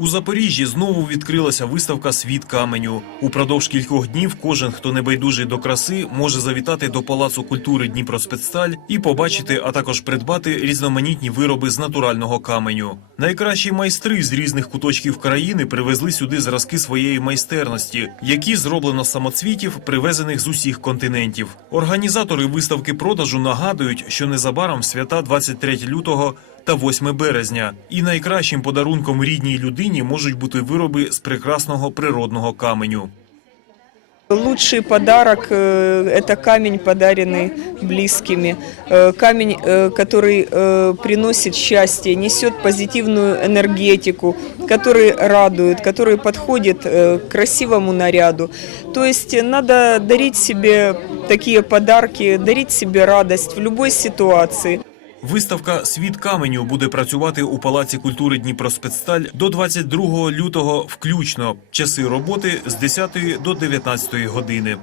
У Запоріжжі знову відкрилася виставка Світ каменю. Упродовж кількох днів кожен, хто не байдужий до краси, може завітати до Палацу культури Дніпроспецсталь і побачити, а також придбати різноманітні вироби з натурального каменю. Найкращі майстри з різних куточків країни привезли сюди зразки своєї майстерності, які зроблено з самоцвітів, привезених з усіх континентів. Організатори виставки продажу нагадують, що незабаром свята 23 лютого та 8 березня. І найкращим подарунком рідній людині можуть бути вироби з прекрасного природного каменю. Лучший подарок э, – это камень, подаренный близкими, Э, камень, э, который э, приносит счастье, несет позитивную энергетику, который радует, который подходит э, к красивому наряду. То есть э, надо дарить себе такие подарки, дарить себе радость в любой ситуации. Виставка Світ каменю буде працювати у Палаці культури Дніпроспецсталь до 22 лютого включно. Часи роботи з 10 до 19 години.